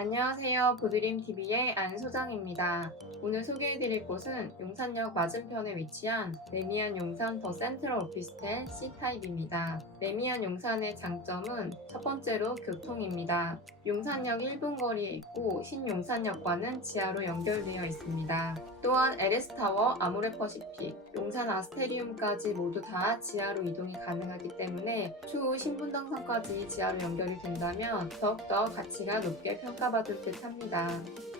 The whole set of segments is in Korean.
안녕하세요. 보드림TV의 안 소장입니다. 오늘 소개해드릴 곳은 용산역 맞은편에 위치한 레미안 용산 더 센트럴 오피스텔 C타입입니다. 레미안 용산의 장점은 첫 번째로 교통입니다. 용산역 1분 거리에 있고 신용산역과는 지하로 연결되어 있습니다. 또한 LS타워, 아모레퍼시픽, 용산 아스테리움까지 모두 다 지하로 이동이 가능하기 때문에 추후 신분당선까지 지하로 연결이 된다면 더욱더 가치가 높게 평가 받을 듯 합니다.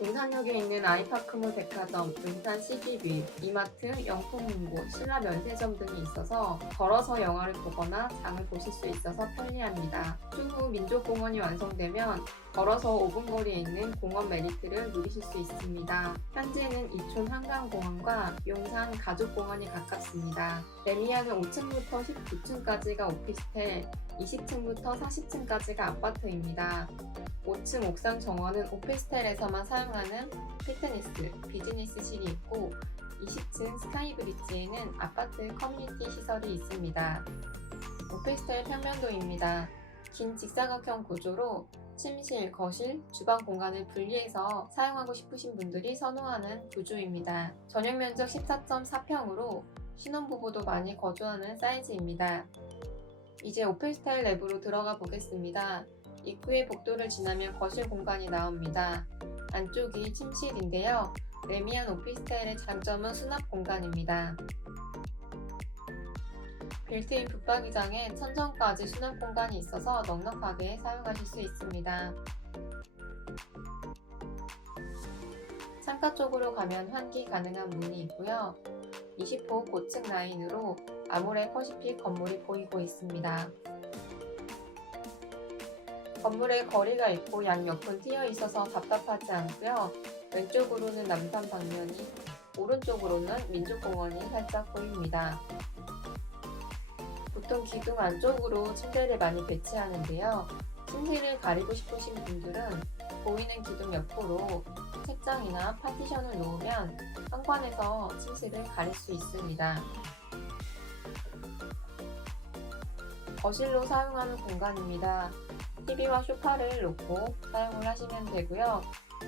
용산역에 있는 아이파크몰 백화점, 용산 CGV, 이마트, 영통문고, 신라 면세점 등이 있어서 걸어서 영화를 보거나 장을 보실 수 있어서 편리합니다. 추후 민족공원이 완성되면 걸어서 5분 거리에 있는 공원 메리트를 누리실 수 있습니다. 현재는 이촌 한강공원과 용산 가족공원이 가깝습니다. 레미안은 5층부터 19층까지가 오피스텔, 20층부터 40층까지가 아파트입니다. 5층 옥상 정원은 오피스텔에서만 사용하는 피트니스, 비즈니스실이 있고 20층 스카이브리지에는 아파트 커뮤니티 시설이 있습니다. 오피스텔 평면도입니다. 긴 직사각형 구조로 침실, 거실, 주방 공간을 분리해서 사용하고 싶으신 분들이 선호하는 구조입니다. 전용 면적 14.4평으로 신혼부부도 많이 거주하는 사이즈입니다. 이제 오피스텔 내부로 들어가 보겠습니다. 입구의 복도를 지나면 거실 공간이 나옵니다. 안쪽이 침실인데요. 레미안 오피스텔의 장점은 수납 공간입니다. 빌트인 붙박이장에 천정까지 수납 공간이 있어서 넉넉하게 사용하실 수 있습니다. 창가 쪽으로 가면 환기 가능한 문이 있고요. 20호 고층 라인으로 아모레 퍼시픽 건물이 보이고 있습니다. 건물에 거리가 있고 양옆은 트여 있어서 답답하지 않고요. 왼쪽으로는 남산 방면이, 오른쪽으로는 민족공원이 살짝 보입니다. 보통 기둥 안쪽으로 침대를 많이 배치하는데요. 침실을 가리고 싶으신 분들은 보이는 기둥 옆으로 책장이나 파티션을 놓으면 현관에서 침실을 가릴 수 있습니다. 거실로 사용하는 공간입니다. TV와 소파를 놓고 사용을 하시면 되고요.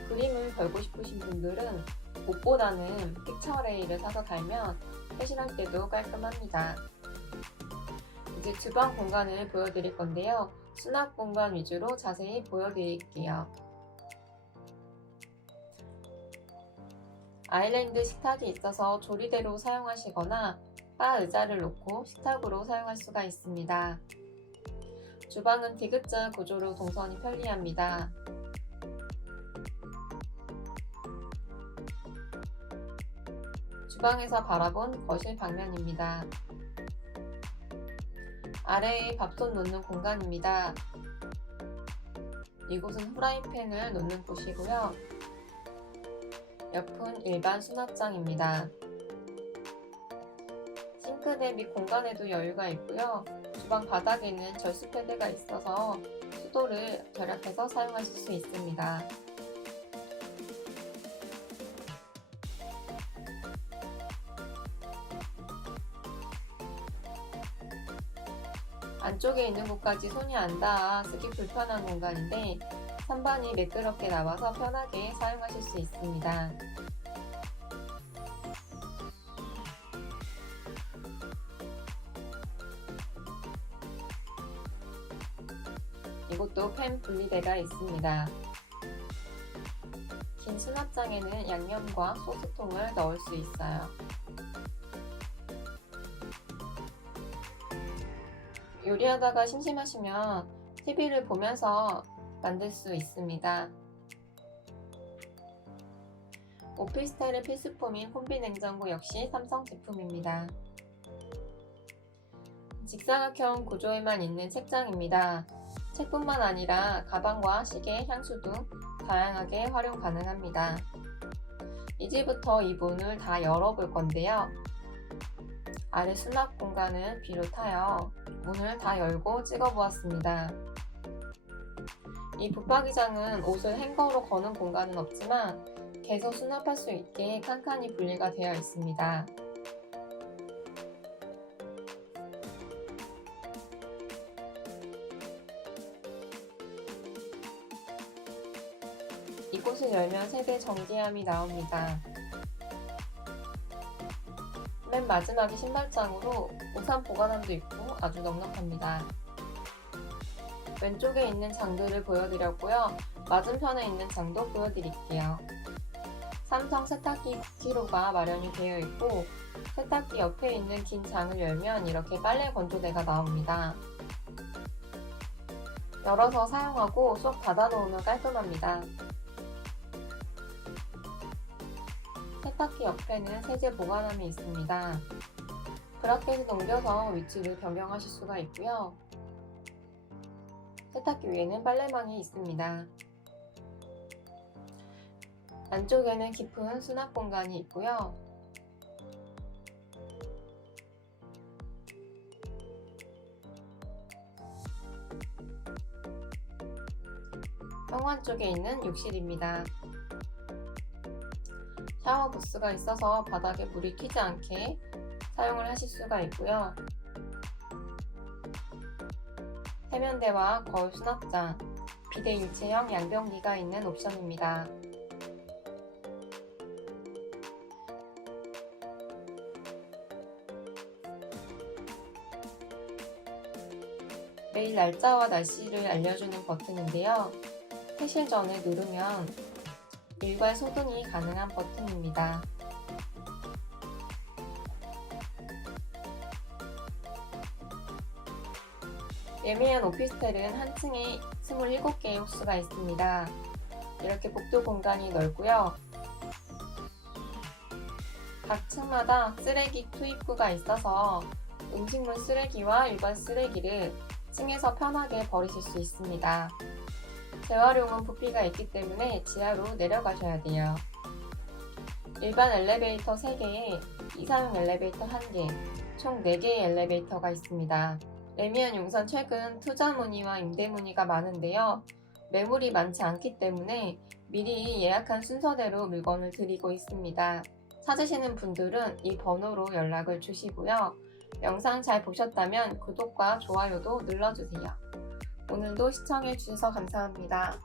그림을 걸고 싶으신 분들은 옷보다는 픽처레이를 사서 달면 세실할 때도 깔끔합니다. 이제 주방 공간을 보여드릴 건데요. 수납 공간 위주로 자세히 보여드릴게요. 아일랜드 식탁이 있어서 조리대로 사용하시거나 바 의자를 놓고 식탁으로 사용할 수가 있습니다. 주방은 디귿자 구조로 동선이 편리합니다. 주방에서 바라본 거실 방면입니다. 아래에 밥솥 놓는 공간입니다. 이곳은 후라이팬을 놓는 곳이고요. 옆은 일반 수납장입니다. 싱크대 및 공간에도 여유가 있고요. 주방 바닥에는 절수 패드가 있어서 수도를 절약해서 사용하실 수 있습니다. 안쪽에 있는 곳까지 손이 안 닿아 쓰기 불편한 공간인데 선반이 매끄럽게 나와서 편하게 사용하실 수 있습니다. 이곳도 팬 분리대가 있습니다. 긴 수납장에는 양념과 소스통을 넣을 수 있어요. 요리하다가 심심하시면 TV를 보면서 만들 수 있습니다. 오피스텔의 필수품인 콤비 냉장고 역시 삼성 제품입니다. 직사각형 구조에만 있는 책장입니다. 책뿐만 아니라 가방과 시계, 향수 등 다양하게 활용 가능합니다. 이제부터 이 문을 다 열어볼 건데요. 아래 수납 공간을 비롯하여 문을 다 열고 찍어보았습니다. 이 붙박이장은 옷을 행거로 거는 공간은 없지만 계속 수납할 수 있게 칸칸이 분리가 되어 있습니다. 이곳을 열면 세대 정지함이 나옵니다. 맨 마지막이 신발장으로 우산 보관함도 있고 아주 넉넉합니다. 왼쪽에 있는 장들을 보여드렸고요. 맞은편에 있는 장도 보여드릴게요. 삼성 세탁기 9kg가 마련이 되어 있고 세탁기 옆에 있는 긴 장을 열면 이렇게 빨래 건조대가 나옵니다. 열어서 사용하고 쏙 닫아놓으면 깔끔합니다. 세탁기 옆에는 세제 보관함이 있습니다. 브라켓을 넘겨서 위치를 변경하실 수가 있고요. 세탁기 위에는 빨래망이 있습니다. 안쪽에는 깊은 수납 공간이 있고요. 현관 쪽에 있는 욕실입니다. 샤워 부스가 있어서 바닥에 물이 튀지 않게 사용을 하실 수가 있고요. 세면대와 거울 수납장, 비대 일체형 양변기가 있는 옵션입니다. 매일 날짜와 날씨를 알려주는 버튼인데요. 퇴실 전에 누르면 일괄 소등이 가능한 버튼입니다. 예매한 오피스텔은 한 층에 27개의 호수가 있습니다. 이렇게 복도 공간이 넓고요. 각 층마다 쓰레기 투입구가 있어서 음식물 쓰레기와 일반 쓰레기를 층에서 편하게 버리실 수 있습니다. 재활용은 부피가 있기 때문에 지하로 내려가셔야 돼요. 일반 엘리베이터 3개에 이사용 엘리베이터 1개, 총 4개의 엘리베이터가 있습니다. 레미안 용산 최근 투자 문의와 임대 문의가 많은데요. 매물이 많지 않기 때문에 미리 예약한 순서대로 물건을 드리고 있습니다. 찾으시는 분들은 이 번호로 연락을 주시고요. 영상 잘 보셨다면 구독과 좋아요도 눌러주세요. 오늘도 시청해주셔서 감사합니다.